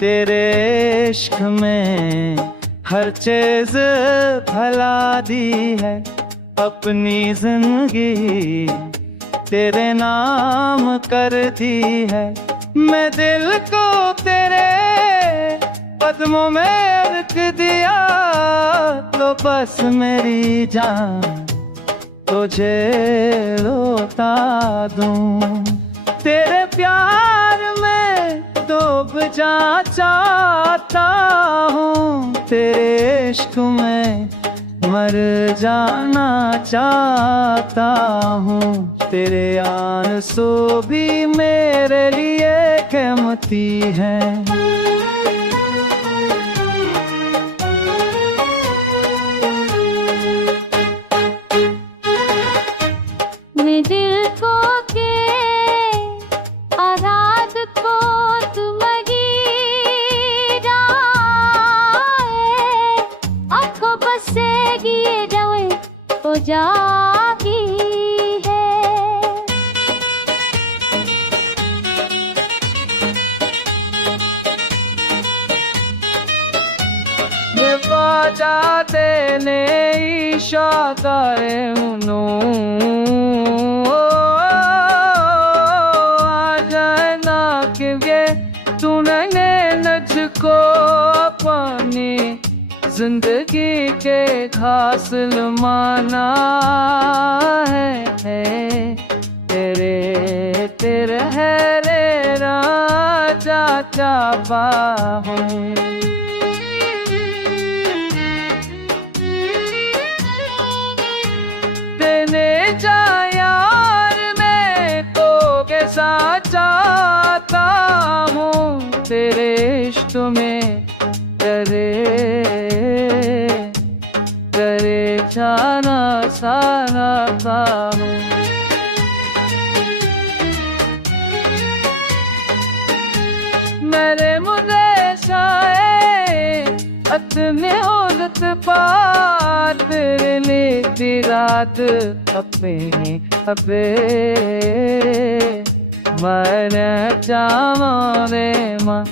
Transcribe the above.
तेरे इश्क में हर चीज भला दी है, अपनी जिंदगी तेरे नाम कर दी है। मैं दिल को तेरे कदमों में रख दिया, तो बस मेरी जान तुझे लौटा दूं। तेरे प्यार में डूब जा चाहता हूँ, तेरे इश्क में मर जाना चाहता हूँ। तेरे आंसू भी मेरे लिए कीमती हैं। मैं दिल को के आराध को तुम्हारी आँखों बसेगी जाए तो जागी है। ये वादा देने इशारे उनो तूने नझको अपनी जिंदगी के हासिल माना है। तेरे है रे राजा चाबा हूँ। तेने जा यार मैं को के साथ चाहता हूँ, तेरे इश्क में करे जाना सारा काम। मेरे मुझे शाये अतने औरत पार तेरे लिए रात अपने अबे मैंने चावा रे माँ।